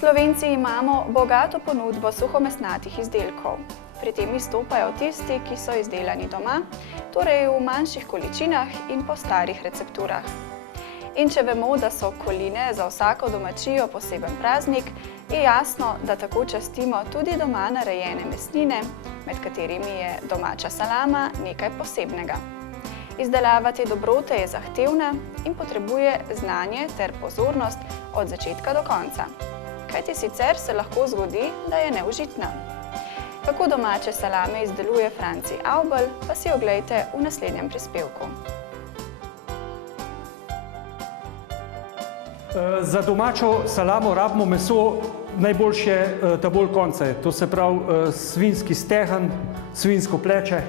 Slovenci imamo bogato ponudbo suhomesnatih izdelkov. Pri tem izstopajo tisti, ki so izdelani doma, torej v manjših količinah in po starih recepturah. In če vemo, da so koline za vsako domačijo poseben praznik, je jasno, da tako častimo tudi doma narejene mesnine, med katerimi je domača salama nekaj posebnega. Izdelava te dobrote je zahtevna in potrebuje znanje ter pozornost od začetka do konca. Kajti sicer se lahko zgodi, da je neužitna. Kako domače salame izdeluje Franci Avbelj, pa si oglejte v naslednjem prispevku. Za domačo salamo rabimo meso najboljše ta bolj konce. To se pravi svinjski stehen, svinjsko pleče,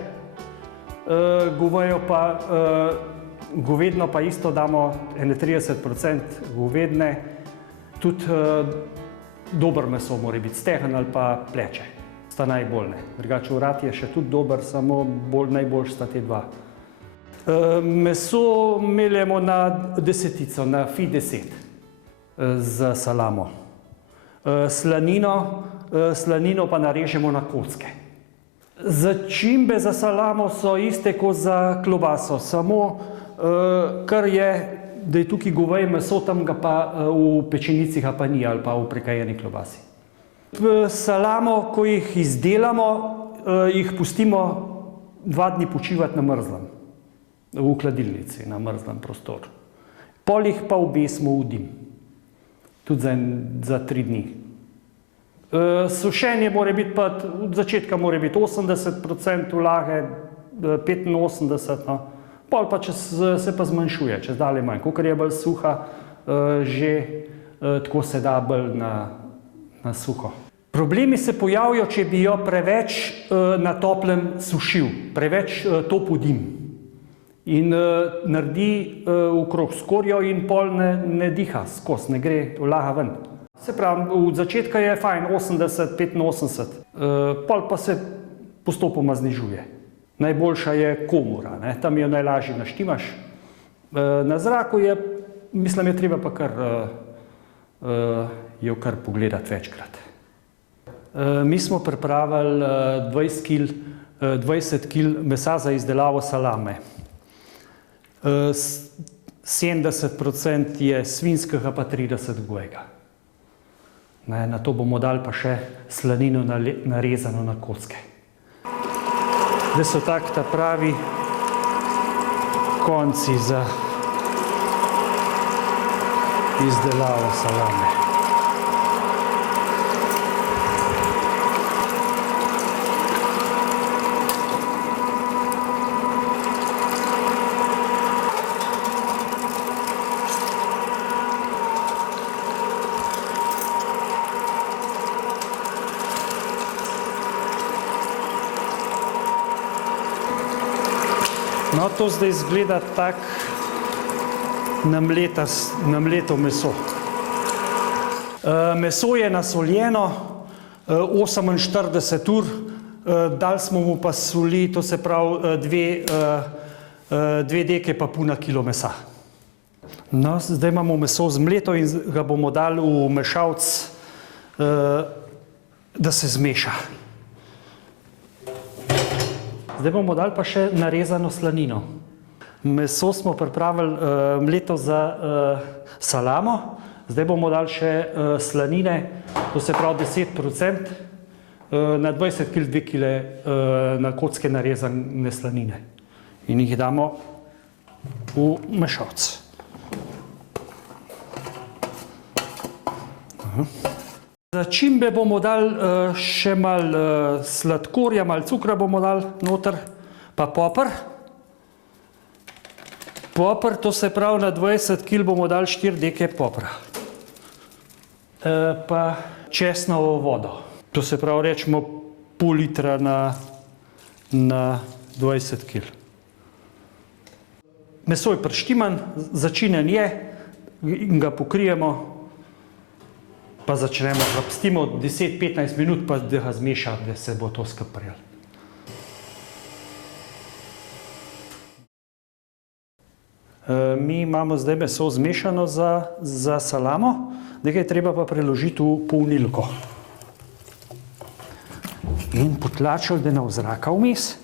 govedno pa isto damo 31% govedne. Tudi dober meso mora biti stehen ali pa pleče. Sta najboljne. Drugače vrat je še tudi dober, samo najboljši sta te dva. Meso meljemo na desetico, na fi 10 za salamo. Slanino pa narežemo na kocke. Začimbe za salamo so iste kot za klobaso, samo kar je, da je tukaj goveje meso, tam ga pa v pečenici ga pa ni ali pa v prekajeni klobasi. Salamo, ko jih izdelamo, jih pustimo 2 dni počivati na mrzlem, v hladilnici, na mrzlem prostoru. Pol jih pa obesimo v dim, tudi za 3 dni. Sušenje mora biti pa, od začetka mora biti 80% vlage, 85%, no. Pol pa se pa zmanjšuje, čez dalje manj. Kakor je bolj suha, že tako se da bolj na suho. Problemi se pojavijo, če bi jo preveč na toplem sušil, preveč topel dim. In naredi okrog skorjo in pol ne diha skozi, ne gre vlaga ven. Se pravi, od začetka je fajn 80, 85, pol pa se postopoma znižuje. Najboljša je komora, tam jo najlažje naštimaš. Na zraku je, mislim, je treba pa jo kar pogledati večkrat. Mi smo pripravili 20 kg mesa za izdelavo salame. 70% je svinjskega pa 30 govejega. Na to bomo dali pa še slanino narezano na kocke. Zdaj so tako ta pravi konci za izdelavo salame. No, to zdaj izgleda tako namleto meso. Meso je nasoljeno 48 ur, dali smo mu pa soli, to se pravi 2 deke pa puna kilo mesa. No, zdaj imamo meso zmleto in ga bomo dali v mešalec, da se zmeša. Zdaj bomo dali pa še narezano slanino. Meso smo pripravili mleto za salamo, zdaj bomo dali še slanine, to se pravi 10%, na 20 kg 2 kg na kocke narezane slanine. In jih damo v mešalec. Začimbe bomo dali še malo sladkorja, malo cukra bomo dali noter, pa poper. Poper, to se pravi na 20 kg bomo dali 4 deke popra. Pa česnovo vodo, to se pravi rečemo pol litra na 20 kg. Meso je prištiman, začinjen je in ga pokrijemo. Pa začnemo, ga pustimo 10-15 minut, pa da ga zmeša, da se bo to skupaj prijelo. Mi imamo zdaj meso zmešano za salamo, da ga je treba pa preložiti v polnilko. In potlačiti, da ne v zraka vmes.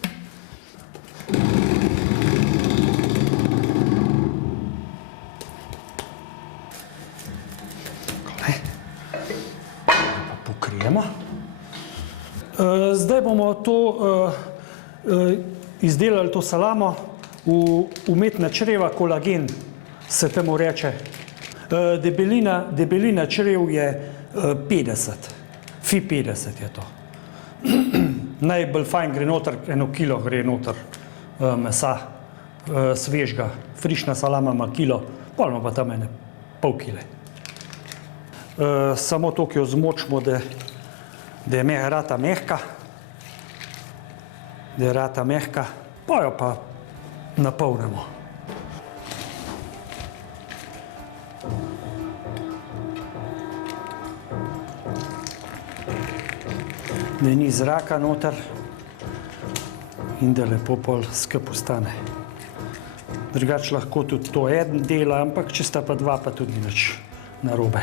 Pokrijemo. Zdaj bomo to izdelali, to salamo, v umetna čreva, kolagen se temu reče. Debelina črev je 50, fi 50 je to. Najbolj fajn gre noter, 1 kilo gre noter mesa svežga. Frišna salama ima kilo, pol ima pa tam ene pol kile. Samo toliko jo zmočimo, da je rata mehka. Da je rata mehka, pa jo pa napolnimo. Da ni zraka noter in da lepo pol skupaj ostane. Drugače lahko tudi to eden dela, ampak če sta pa dva, pa tudi ni nič narobe.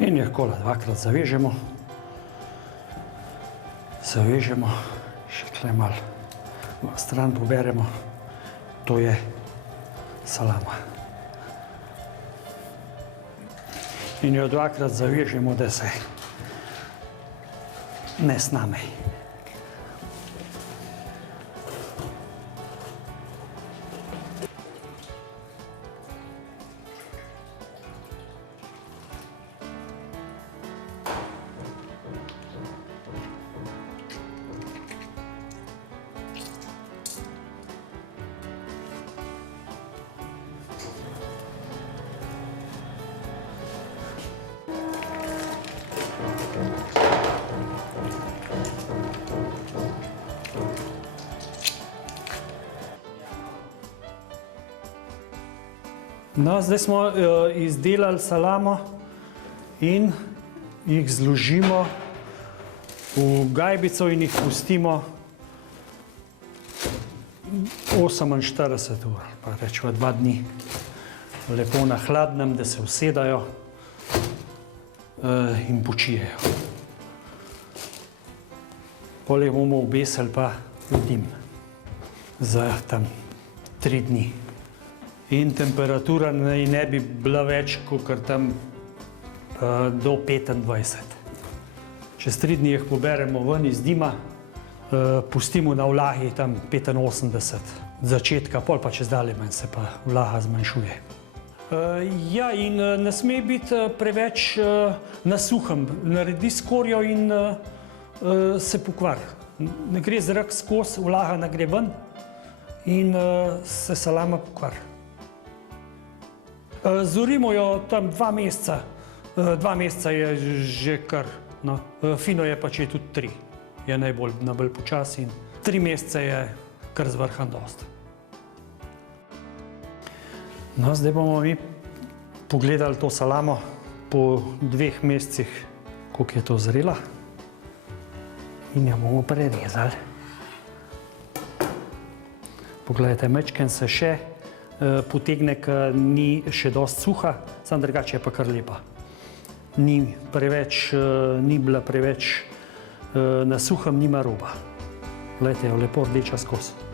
In jo kola dvakrat zavežemo. Zavežemo, še tle malo stran poberemo. To je salama. In jo dvakrat zavežemo, da se ne sname. No, zdaj smo izdelali salamo in jih zložimo v gajbico in jih pustimo 48 ur, pa rečemo 2 dni, lepo na hladnem, da se usedajo in počijejo. Potem bomo obesili pa v dim za tam 3 dni. In temperatura naj ne bi bila več kot tam do 25. Čez 3 dni jih poberemo ven iz dima, pustimo na vlagi tam 85 začetka, pol pa čez dalje manj se pa vlaga zmanjšuje. Ja, in ne sme biti preveč na suhem. Naredi skorjo in se pokvari. Ne gre zrak skozi, vlaga ne gre ven in se salama pokvari. Zorimo jo tam 2 meseca. 2 meseca je že kar, no. Fino je pa, če je tudi 3. Je najbolj počasi in 3 mesece je kar zvrhan dost. No, zdaj bomo mi pogledali to salamo po 2 mesecih, koliko je to zrela. In jo bomo prerezali. Poglejte, majčken se še potegne, ker ni še dost suha, samo drugače je pa kar lepa. Ni bila preveč na suhem, nima roba. Poglejte, jo lepo rdeča skozi.